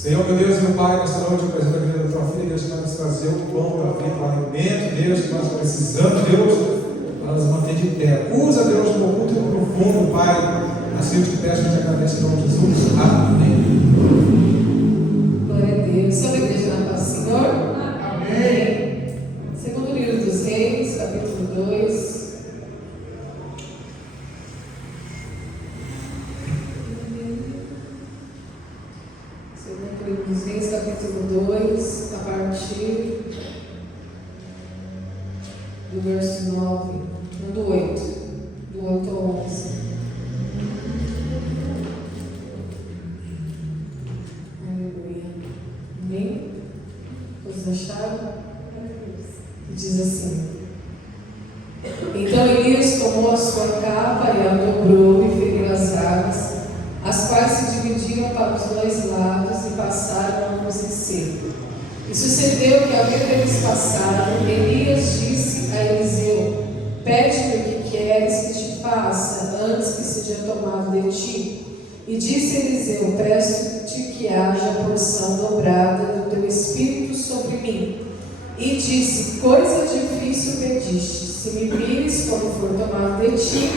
Senhor, meu Deus e meu Pai, nessa noite eu apresento a vida da tua filha, Deus, que vai nos trazer o pão da vida, o alimento, Deus, que nós precisamos, Deus, para nos manter de pé. Usa, Deus, no oculto e no profundo, Pai. Assim eu te peço, eu te agradeço em nome de Jesus. Amém. Glória a Deus. Só a igreja na paz do Senhor? Amém. Segundo livro dos Reis, capítulo 2. Segundo livro dos Reis, capítulo 2, a partir do verso 9, do 8, do 8 ao 11. Aleluia. Amém? Todos acharam? E diz assim: Então Elias tomou a sua capa e a dobrou e feriu as águas, as quais se dividiram para os dois lados e passaram ambos em seco. E sucedeu que, havendo eles passado, Elias disse a Eliseu: Pede-me o que queres que te faça, antes que seja tomado de ti. E disse Eliseu: Peço-te que haja porção dobrada do teu espírito sobre mim. E disse: Coisa difícil pediste, se me vires quando for tomado de ti,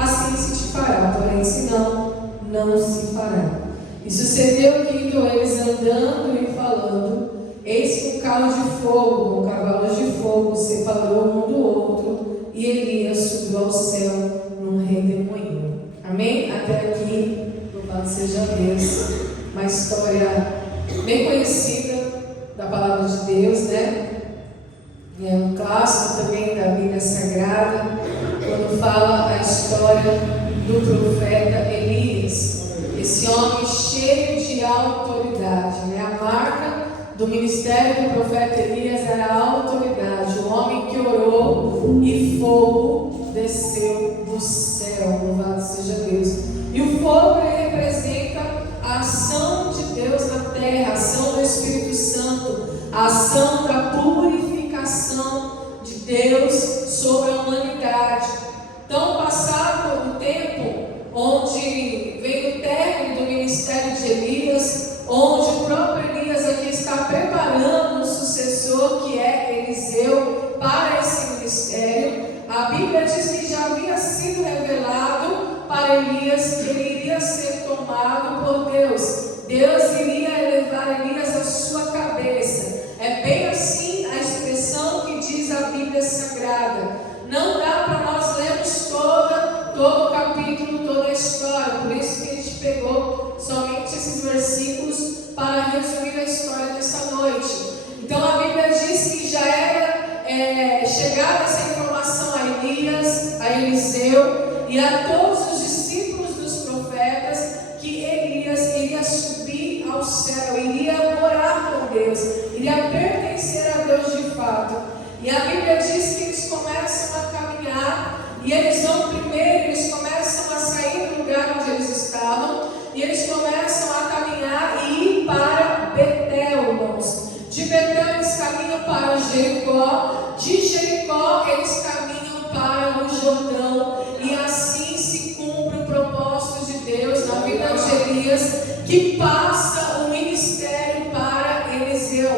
assim se te fará, porém se não, não se fará. E sucedeu que, indo eles andando e falando, eis que um carro de fogo, com cavalos de fogo, separou um do outro, e Elias subiu ao céu num redemoinho. Amém? Até aqui, louvado seja Deus. Uma história bem conhecida da palavra de Deus, né? É um clássico também da Bíblia Sagrada, quando fala a história do profeta Elias. Esse homem cheio de autoridade, né? A marca do ministério do profeta Elias era a autoridade, o homem que orou e fogo desceu do céu, louvado seja Deus. E o fogo representa a ação de Deus na terra, a ação do Espírito Santo, a ação da purificação de Deus sobre a humanidade. Então, passado o tempo onde veio o término do ministério de Elias, onde o próprio Elias aqui está preparando um sucessor que é Eliseu para esse ministério, a Bíblia diz que já havia sido revelado para Elias que ele iria ser tomado por Deus. Deus iria elevar Elias à sua cabeça. É bem assim a expressão que diz a Bíblia Sagrada. Não dá para nós lermos todo o capítulo, toda a história. Por isso que a gente pegou somente esses versículos para resumir a história dessa noite. Então a Bíblia diz que já era chegada essa informação a Elias, a Eliseu e a todos os discípulos dos profetas que Elias iria subir ao céu, iria morar com Deus, iria pertencer a Deus de fato. E a Bíblia diz que eles começam a caminhar e eles vão primeiro, eles começam a sair do lugar onde eles estavam e eles começam a caminhar e ir para Betel, irmãos. De Betel eles caminham para Jericó, de Jericó eles caminham para o Jordão e assim se cumpre o propósito de Deus na vida de Elias, que passa o ministério para Eliseu.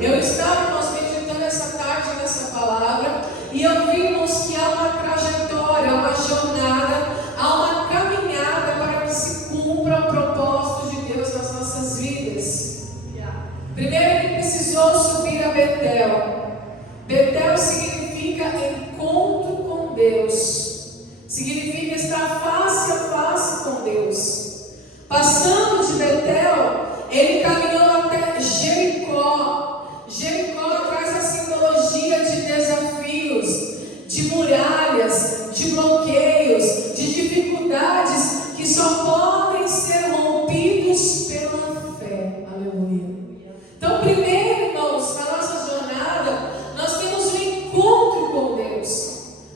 Eu estava, irmãos, meditando essa tarde nessa palavra e eu vi, irmãos, que há uma trajetória, uma jornada, há uma caminhada para que se cumpra o propósito de Deus nas nossas vidas. Primeiro ele precisou subir a Betel. Betel significa encontro com Deus, significa estar face a face com Deus. Passando de Betel, ele caminhou até Jericó. Jericó traz a simbologia de desafios, de muralhas, de bloqueios, de dificuldades que só podem ser rompidos pela fé. Aleluia. Então, primeiro, irmãos, na nossa jornada, nós temos um encontro com Deus.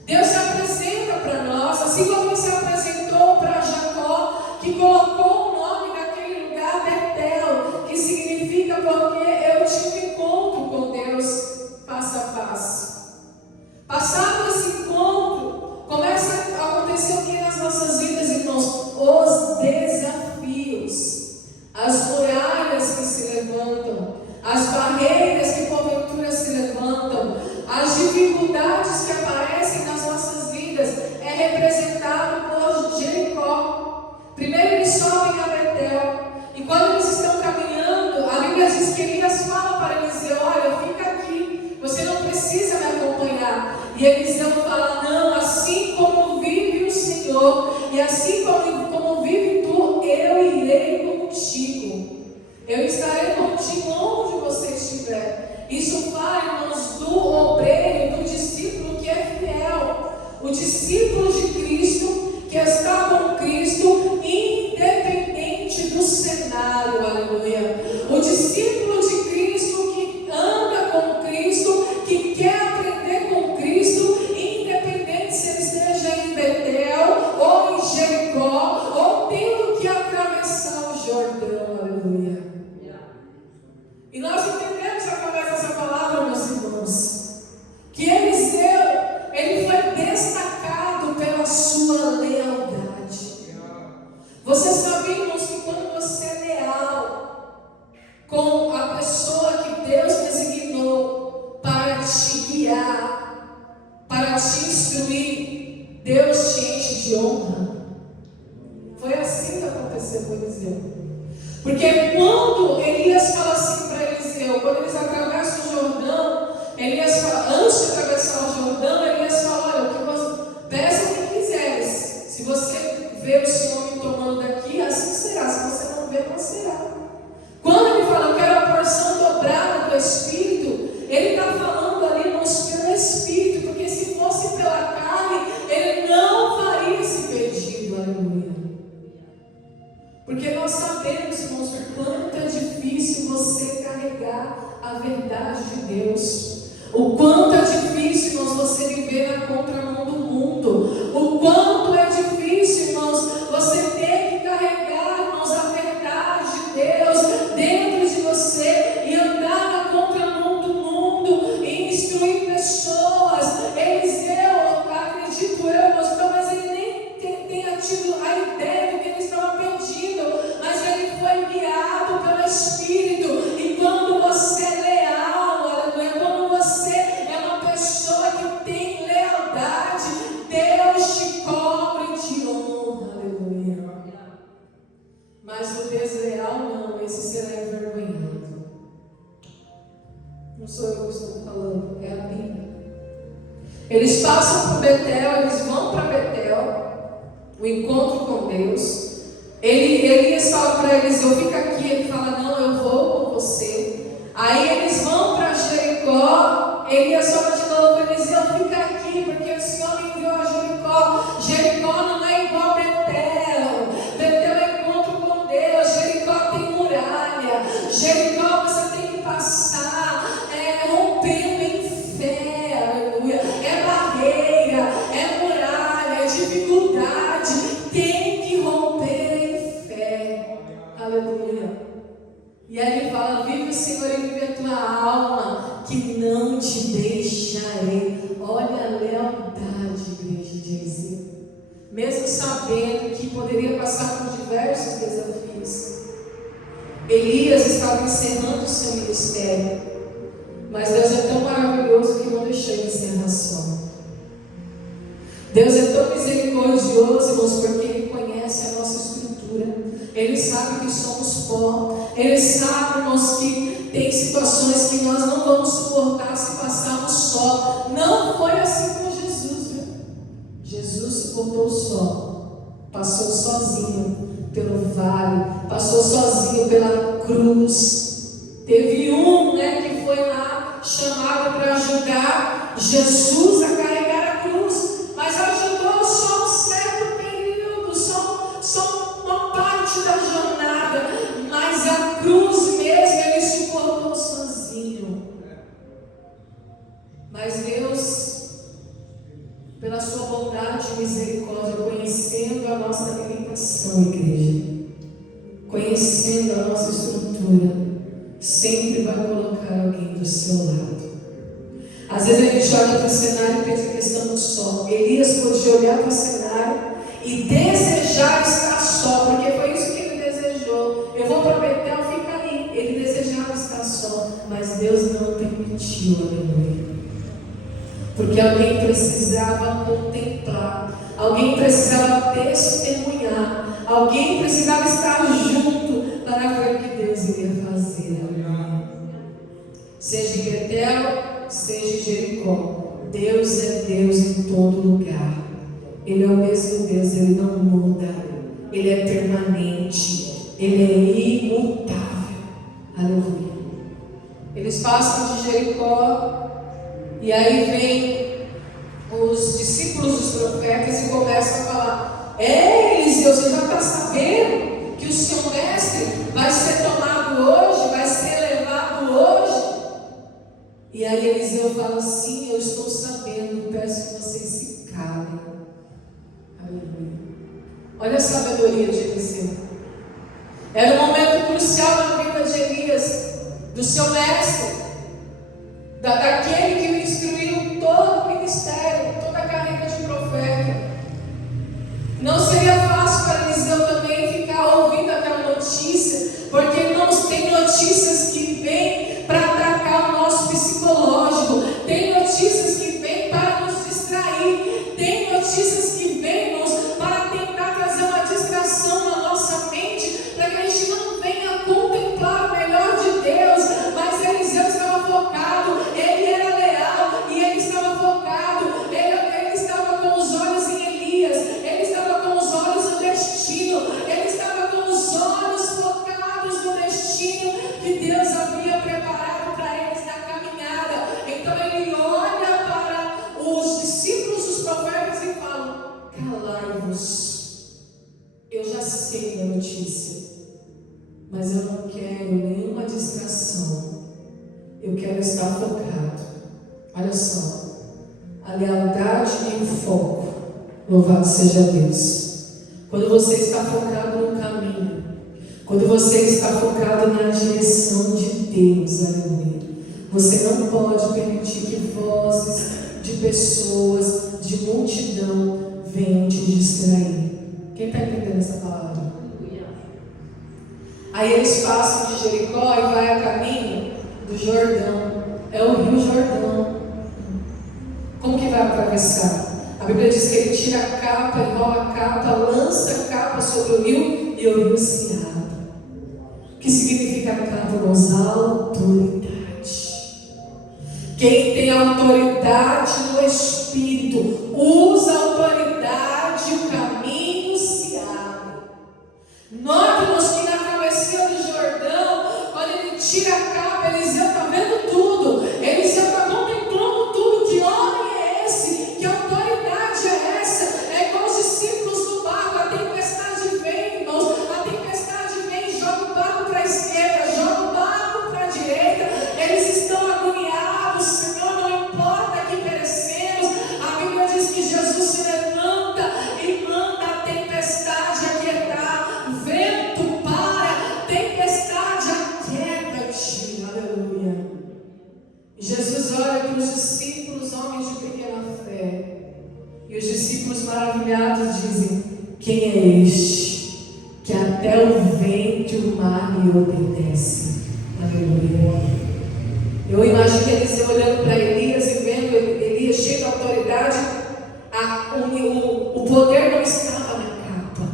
Deus se apresenta para nós, assim como Ele se apresentou para Jacó, que colocou o nome daquele lugar Betel, que significa porque eu tive encontro com Deus face a face. Passado esse encontro, começa a acontecer o que nas nossas vidas, irmãos? Os desafios, as muralhas que se levantam. E Eliseu fala: não, assim como vive o Senhor, e assim como vive tu, eu irei contigo. Eu estarei contigo onde você estiver. Isso fala, irmãos, do obreiro, do discípulo que é fiel. O discípulo de Cristo, que está com Cristo, independente do cenário, aleluia. O discípulo de Cristo que anda com Cristo, que quer aprender com Cristo, independente se ele esteja em Betel, ou em Jericó, ou tendo que atravessar o Jordão, aleluia. E nós entendemos através dessa palavra, meus irmãos, que Eliseu, ele foi destacado pela sua lealdade. Você sabe, irmãos, que quando você é leal com a pessoa que Deus designou para te guiar, para te instruir, Deus te enche de honra. Foi assim que aconteceu com Eliseu. Porque quando Elias fala assim para Eliseu, quando eles atravessam o Jordão, Elias fala, antes de atravessar o Jordão, Elias fala: olha, o que você peça o que quiseres. Se você vê o Senhor me tomando daqui, assim será. Se você não vê, não será. Quando ele fala: eu quero a porção dobrada do Espírito, ele está falando ali, irmãos, pelo Espírito, porque se fosse pela carne, ele não faria esse pedido, aleluia. Porque nós sabemos, irmãos, o quanto é difícil você carregar a verdade de Deus. O quanto é difícil, irmãos, você viver na contramão do mundo. O quanto é difícil, irmãos, você ter que carregar, irmãos, a verdade de Deus dentro de você e andar na contramão do mundo e instruir pessoas. Eliseu, acredito eu, irmãos, talvez ele nem tenha tido a ideia do que ele estava pedindo, mas ele foi guiado pelo Espírito. E quando você é leal, aleluia, quando você é uma pessoa que tem lealdade, Deus te cobre de honra, aleluia. Mas o desleal não, esse será envergonhado. Não sou eu que estou falando, é a Bíblia. Eles passam por Betel, eles vão para Betel, o encontro com Deus. Elias fala para Eliseu: fica aqui. Ele fala: não, eu vou com você. Aí eles vão para Jericó. Elias fala de novo: Eliseu, fica aqui, porque o Senhor me enviou a Jericó. Jericó não é igual a Betel. Betel é encontro com Deus. Jericó tem muralha. Jericó você tem que passar rompendo em fé, aleluia. É barreira, é muralha, é dificuldade. Tem que romper em fé, aleluia. E aí ele fala: vive o Senhor e vive a tua alma, que não te deixarei. Olha a lealdade, igreja de Eliseu. Mesmo sabendo que poderia passar por diversos desafios, Elias estava encerrando o seu ministério, mas Deus é tão maravilhoso que não deixou ele encerrar só. Deus é tão misericordioso, irmãos, porque Ele conhece a nossa estrutura. Ele sabe que somos pó. Ele sabe, irmãos, que tem situações que nós não vamos suportar se passarmos só. Não foi assim com Jesus, viu? Jesus suportou só. Passou sozinho pelo vale. Passou sozinho pela cruz. Teve que foi lá chamado para ajudar Jesus a carregar a cruz. Mas ajudou só um certo período, só uma parte da jornada. Mas a cruz mesmo ele suportou sozinho. Mas Deus, pela sua bondade e misericórdia, conhecendo a nossa limitação, igreja, conhecendo a nossa estrutura, sempre vai colocar alguém do seu lado. Às vezes a gente olha para o cenário e pensa a questão do só. Elias podia olhar para o cenário e desejar estar só, porque foi isso que ele desejou. Eu vou para Betel, fica aí. Ele desejava estar só, mas Deus não permitiu, aleluia. Porque alguém precisava contemplar, alguém precisava testemunhar, alguém precisava estar junto para ver o que Deus iria fazer, aleluia. Seja em Betel, seja em Jericó, Deus é Deus em todo lugar. Ele é o mesmo Deus, Ele não muda. Ele é permanente. Ele é imutável. Aleluia. Eles passam de Jericó e aí vem os discípulos dos profetas e começam a falar: Eliseu, você já está sabendo que o seu mestre vai ser tomado hoje, vai ser levado hoje? E aí Eliseu fala assim: eu estou sabendo, peço que vocês se calem. Aleluia. Olha a sabedoria de Eliseu. Era um momento crucial na vida de Elias, do seu mestre, daquele que o instruiu todo o ministério, toda a carreira de profeta. Não seria fácil para Eliseu também ficar ouvindo aquela notícia, porque não tem notícias que vêm para atacar o nosso psicológico, tem notícias que vêm para nos distrair, tem notícias que vêm para tentar trazer uma distração na nossa mente, para que a gente não venha contemplar o melhor de Deus. Mas Eliseu estava focado, ele era leal e ele estava focado, ele estava com os olhos em Elias, ele estava com os olhos no destino, ele estava com os olhos focados no destino que Deus havia preparado para eles na caminhada. Então ele olha para os discípulos dos profetas e fala: calai-vos, eu já sei da notícia, mas eu não quero nenhuma distração. Eu quero estar focado. Olha só, a lealdade e o foco. Louvado seja Deus. Quando você está focado no caminho, quando você está focado na direção de Deus, aleluia, você não pode permitir que vozes de pessoas, de multidão venham te distrair. Quem está entendendo essa palavra? Aí eles passam de Jericó e vai a caminho do Jordão. É o Rio Jordão. Como que vai atravessar? A Bíblia diz que ele tira a capa, enrola a capa, lança a capa sobre o rio e o rio se abre. O que significa a capa, irmãos? Autoridade. Quem tem autoridade no Espírito usa a autoridade e o caminho se abre. Note-nos que na travessia do Jordão, quando ele tira a capa, Eliseu está vendo tudo. Eliseu está contemplando tudo. Que homem é esse? Que autoridade é essa? É igual os discípulos do barco. A tempestade vem, irmãos. A tempestade vem, joga o barco para a esquerda, joga o barco para a direita. Eles estão agoniados. Senhor, não importa que perecemos. A Bíblia diz que Jesus se levanta e manda a tempestade aquietar. Vento para, tempestade aquieta-te. Aleluia. Jesus olha para os discípulos, homens de pequena fé, e os discípulos maravilhados dizem: quem é este que até o vento e o mar lhe obedecem? Aleluia. Eu imagino eles olhando para Elias e vendo Elias cheio de autoridade. O poder não estava na capa,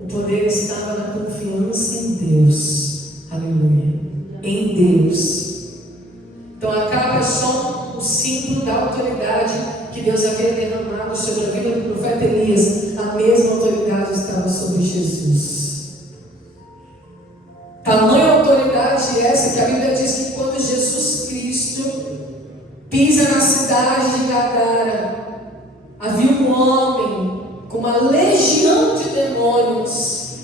o poder estava na confiança em Deus. Aleluia. Em Deus. Então a capa é só um símbolo da autoridade que Deus havia derramado sobre a vida do profeta Elias. A mesma autoridade estava sobre Jesus. Tamanha autoridade essa que a Bíblia diz que quando Jesus Cristo pisa na cidade de Gadara, havia um homem com uma legião de demônios,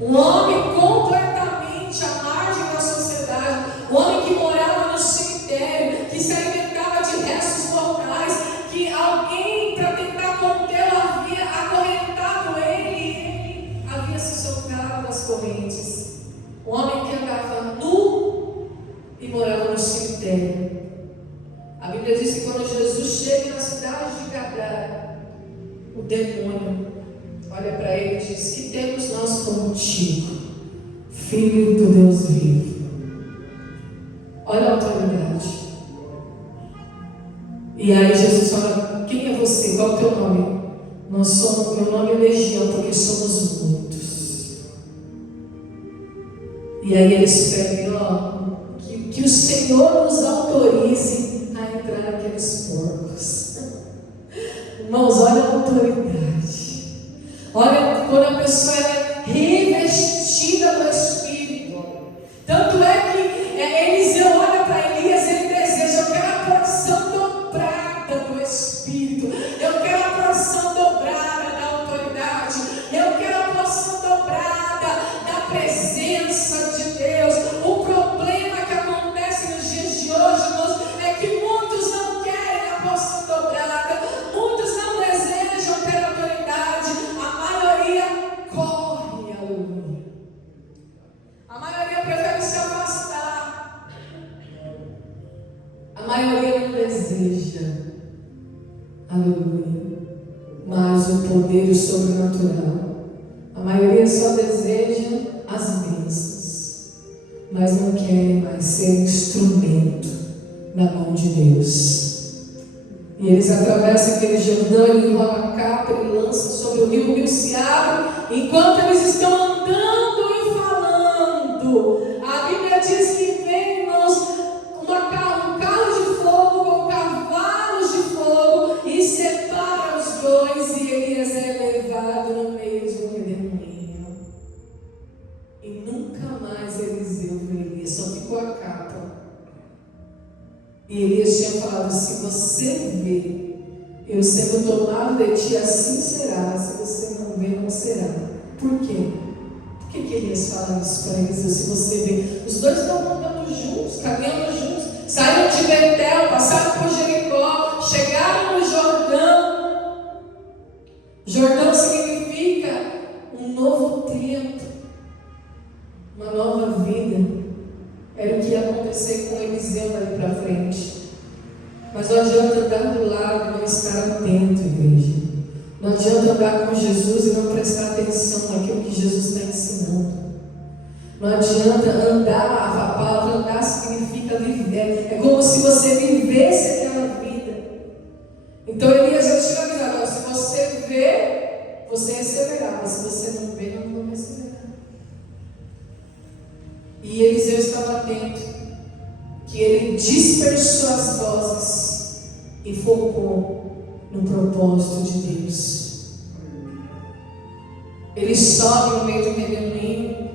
um homem completamente à margem da sociedade, um homem que morava no cemitério, que se alimentava de restos mortais, que alguém, para tentar contê-lo, havia acorrentado ele e ele havia se soltado das correntes. Um homem que andava nu e morava no cemitério. A Bíblia diz que quando Jesus chega na cidade de Gadara, o demônio olha para ele e diz: que temos nós contigo, Filho do Deus vivo? Olha a autoridade. E aí Jesus fala: quem é você? Qual é o teu nome? Meu nome é Legião, porque somos muitos. E aí eles pedem: que o Senhor nos autorize a entrar naqueles porcos. autoridade. Olha, quando a pessoa é revestida do Espírito. Tanto é que Eliseu olha para Elias e ele deseja: eu quero a porção dobrada do Espírito, eu quero a porção dobrada da autoridade, eu quero a porção dobrada da presença de Deus. O problema que acontece nos dias de hoje, irmãos, é que muitos não querem a porção dobrada, muitos não desejam ter autoridade, a maioria corre, aleluia. A maioria prefere se afastar, a maioria não deseja, aleluia, mas o poder sobrenatural. A maioria só deseja as bênçãos, mas não quer mais ser instrumento na mão de Deus. E eles atravessam aquele Jordão, ele enrola a capa, ele lança sobre o rio se abre. Enquanto eles estão andando e falando, a Bíblia diz que vem, irmãos, um carro de fogo com cavalos de fogo e separa os dois, e Elias é levado no meio de um redemoinho. E nunca mais Eliseu viu Elias, só ficou a capa. E Elias tinha falado: se você vê eu sendo tomado de ti, assim será. Se você não vê, não será. Por quê? Por que Elias fala isso para Eliseu? Se você vê, os dois estão andando juntos, caminhando juntos, saíram de Betel, passaram por Jericó, chegaram no Jordão. Jordão significa um novo tempo, uma nova vida. Era o que ia acontecer com Eliseu daí para frente. Mas não adianta andar do lado e não estar atento, igreja. Não adianta andar com Jesus e não prestar atenção naquilo que Jesus está ensinando. Não adianta andar, a palavra andar significa viver. É como se você vivesse aquela vida. Então Elias já tinha avisado: agora, se você vê, você receberá. Mas se você não vê, não receberá. E Eliseu estava atento, que ele dispersou as vozes e focou no propósito de Deus. Eles sobem no meio do redemoinho,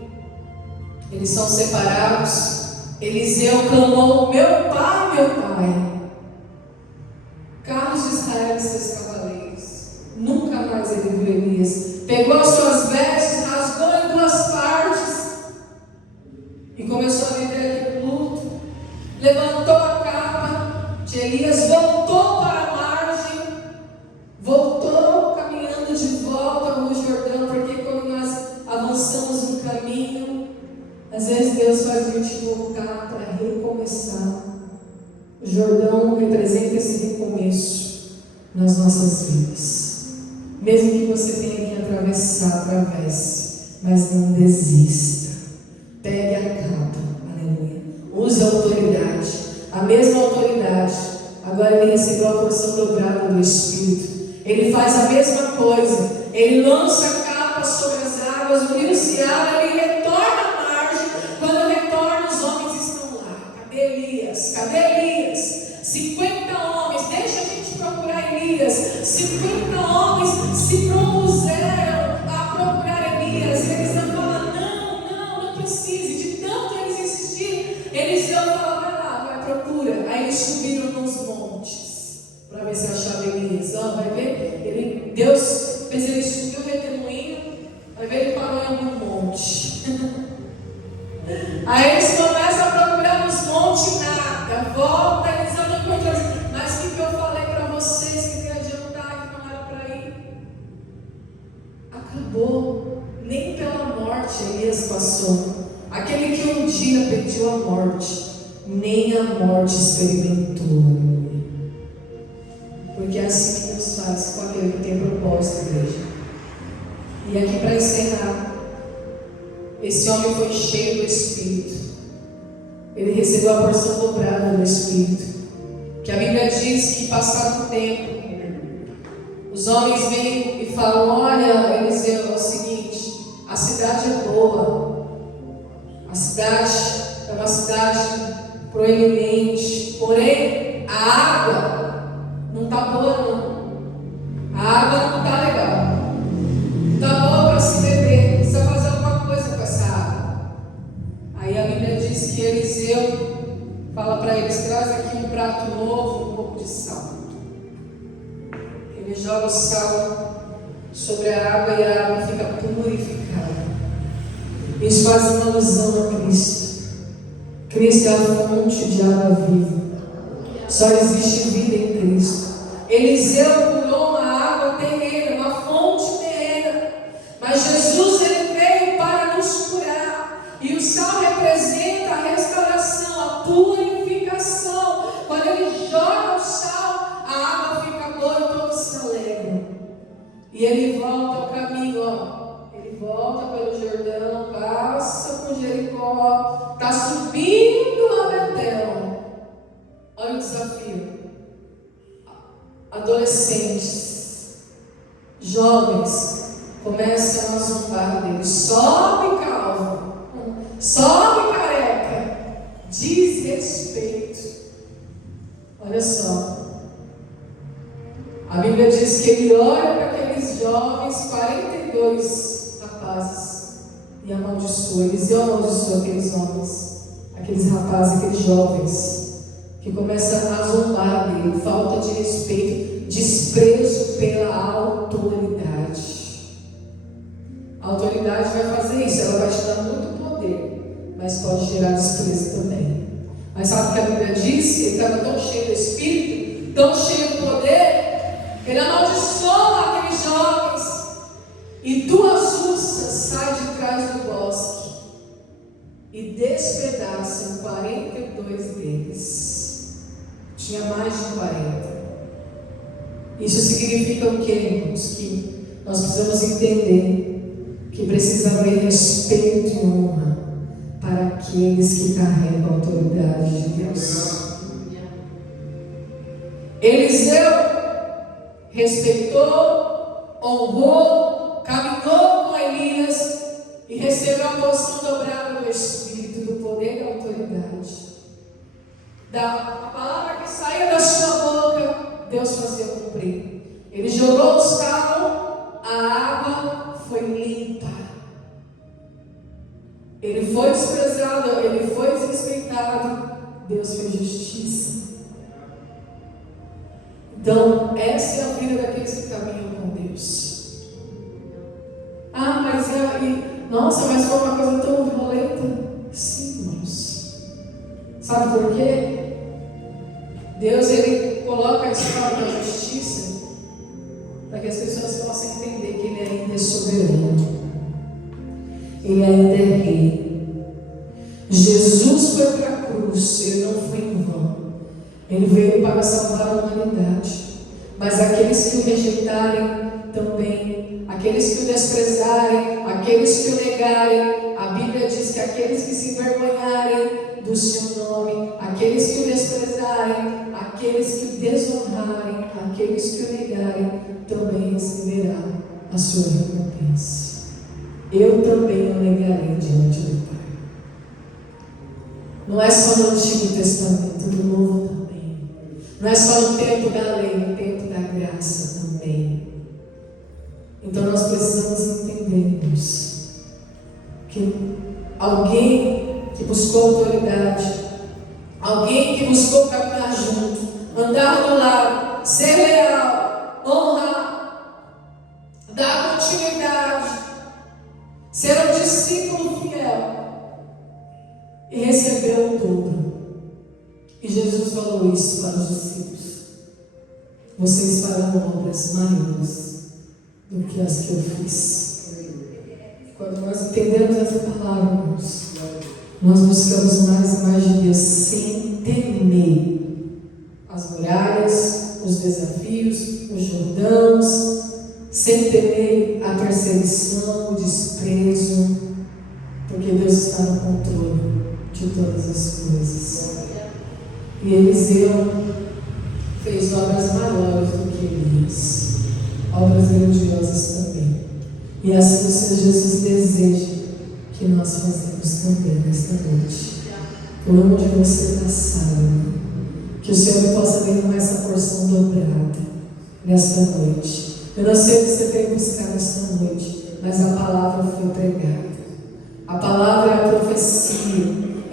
eles são separados. Eliseu clamou: meu pai, carros de Israel e seus cavaleiros. Nunca mais ele viu Elias. Pegou as suas vestes, rasgou em duas partes e começou a viver aquele luto. Levantou a capa de Elias, voltou para a margem, voltou caminhando de volta ao Jordão, porque quando nós avançamos no caminho, às vezes Deus faz a gente voltar para recomeçar. O Jordão representa esse recomeço nas nossas vidas. Mesmo que você tenha que atravessar, atravesse, mas não desista. Pegue a capa, aleluia. Use a autoridade, a mesma autoridade. Agora ele recebeu a porção dobrada do Espírito. Ele faz a mesma coisa. Ele lança a capa sobre as águas, o rio se abre, ele retorna à margem. Quando retorna, os homens estão lá. Cadê Elias? Cadê Elias? 50 homens, deixa a gente procurar Elias. 50 homens se propuseram a procurar Elias. Eles não falam: não precise. De tanto eles insistirem, Eliseu falou: vai lá, vai, procura. Aí eles subiram nos montes para ver se achava Elias. Vai ver? Deus fez ele subir o redemoinho. Vai ver, ele parou em algum monte. Aí eles começam a procurar nos montes, nada. Volta, eles não encontram. Mas o que eu falei para vocês que ia adiantar, que não era para ir? Acabou. Nem pela morte Elias passou. Aquele que um dia pediu a morte, nem a morte experimentou. Porque é assim que Deus faz com aquele que tem propósito, igreja. E aqui para encerrar, esse homem foi cheio do Espírito. Ele recebeu a porção dobrada do Espírito. Que a Bíblia diz que, passado o tempo, os homens vêm e falam: olha, Eliseu, é o seguinte, a cidade é boa, a cidade é uma cidade proeminente, porém a água não está boa, não. A água não está prato novo, um pouco de sal. Ele joga o sal sobre a água e a água fica purificada. Isso faz uma alusão a Cristo. Cristo é a fonte de água viva. Só existe vida em Cristo. Eliseu curou uma água terrena, uma fonte terrena. Mas Jesus, ele veio para nos curar. E o sal representa a restauração, a purificação. Quando ele joga o sal, a água fica boa e todos se alegram. E ele volta ao caminho, ó. Ele volta pelo Jordão, passa por Jericó, está subindo a Betel. Olha o desafio. Adolescentes, jovens, começam a zombar dele. Sobe calvo, sobe careca, desrespeito. Olha só. A Bíblia diz que ele olha para aqueles jovens, 42 rapazes, e amaldiçoa. Eliseu amaldiçoa aqueles homens, aqueles rapazes, aqueles jovens, que começam a zombar dele, falta de respeito, desprezo pela autoridade. A autoridade vai fazer isso, ela vai te dar muito poder, mas pode gerar desprezo também. Mas sabe o que a Bíblia diz? Ele estava tão cheio do Espírito, tão cheio do poder, ele amaldiçoa aqueles jovens, e duas ursas saem de trás do bosque e despedaçam 42 deles. Tinha mais de 40. Isso significa o quê, irmãos? Que nós precisamos entender que precisa haver respeito e honra para aqueles que carregam a autoridade de Deus. Eliseu respeitou, honrou, caminhou com Elias e recebeu a porção dobrada do Espírito, do poder e da autoridade. Da palavra que saía da sua boca, Deus fazia cumprir. Ele jogou o sal, a água foi limpa. Ele foi desprezado, ele foi desrespeitado, Deus fez justiça. Então, essa é a vida daqueles que caminham com Deus. Ah, mas nossa, mas foi uma coisa tão violenta. Sim, irmãos. Sabe por quê? Deus, ele coloca a espada da justiça para que as pessoas possam entender que ele ainda é soberano. Ele ainda é rei. Jesus foi para a cruz, ele não foi em vão. Ele veio para salvar a humanidade. Mas aqueles que o rejeitarem também, aqueles que o desprezarem, aqueles que o negarem, a Bíblia diz que aqueles que se envergonharem do seu nome, aqueles que o desprezarem, aqueles que o desonrarem, aqueles que o negarem, também receberão a sua recompensa. Eu também o negarei diante do Pai. Não é só no Antigo Testamento, no Novo também. Não é só no tempo da lei, no tempo da graça também. Então nós precisamos entendermos que alguém que buscou autoridade, alguém que buscou caminhar junto, andar do lado, ser leal, honrar, dar continuidade, ser um discípulo fiel e receber o dobro. E Jesus falou isso para os discípulos: vocês farão obras maiores do que as que eu fiz. Quando nós entendemos essa palavra, irmãos, nós buscamos mais e mais de Deus sem temer as muralhas, os desafios, os Jordãos, sem temer a perseguição, o desprezo, porque Deus está no controle de todas as coisas. E Eliseu fez obras maiores do que Elias, obras grandiosas também. E assim o Senhor Jesus deseja que nós façamos também nesta noite. Por onde você passar, que o Senhor possa vir com essa porção dobrada nesta noite. Eu não sei o que você veio buscar nesta noite, mas a palavra foi pregada. A palavra é a profecia,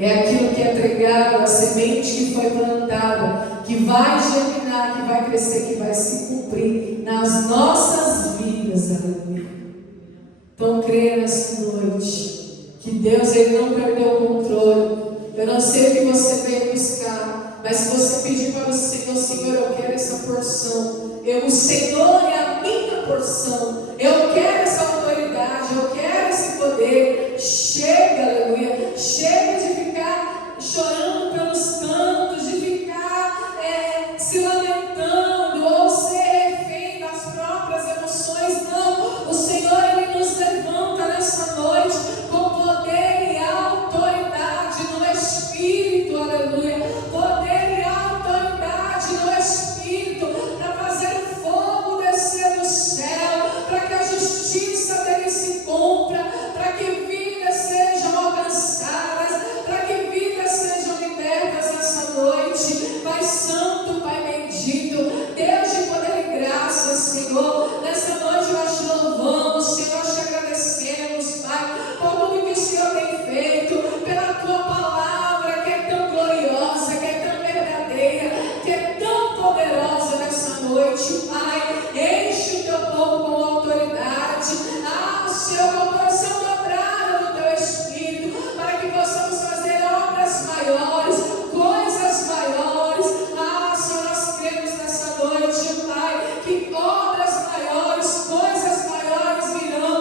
É aquilo que é pregado, a semente que foi plantada, que vai germinar, que vai crescer, que vai se cumprir nas nossas vidas, aleluia. Então creia nessa noite, que Deus ele não perdeu o controle. Eu não sei o que você veio buscar, mas se você pedir para o Senhor, Senhor, eu quero essa porção. O Senhor é a minha porção. Eu quero essa autoridade, eu quero esse poder. Chega, aleluia. Chega de ficar chorando pelos cantos, de ficar se lamentando ou ser refém das próprias emoções. Não, o Senhor ele nos levanta nessa noite com poder e autoridade no Espírito, aleluia. Poder e autoridade no Espírito para fazer o fogo descer do céu, para que a justiça dele se cumpra, para que vidas sejam alcançadas, para que vidas sejam libertas nessa noite. Pai Santo, Pai bendito, Deus de poder e graça, Senhor, nessa noite nós te louvamos, Senhor, nós te agradecemos, Pai, por tudo que o Senhor tem feito, pela tua palavra que é tão gloriosa, que é tão verdadeira, que é tão poderosa nessa noite, Pai. Enche o teu povo com autoridade, Senhor, com porção dobrada do teu Espírito, para que possamos fazer obras maiores, coisas maiores. Senhor, nós cremos nessa noite, Pai, que obras maiores, coisas maiores virão,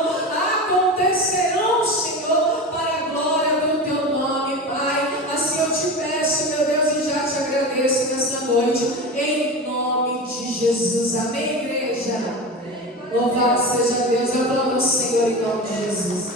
acontecerão, Senhor, para a glória do teu nome, Pai. Assim eu te peço, meu Deus, e já te agradeço nessa noite, em nome de Jesus. Amém, igreja? Louvado seja Deus. Eu amo o Senhor em nome de Jesus.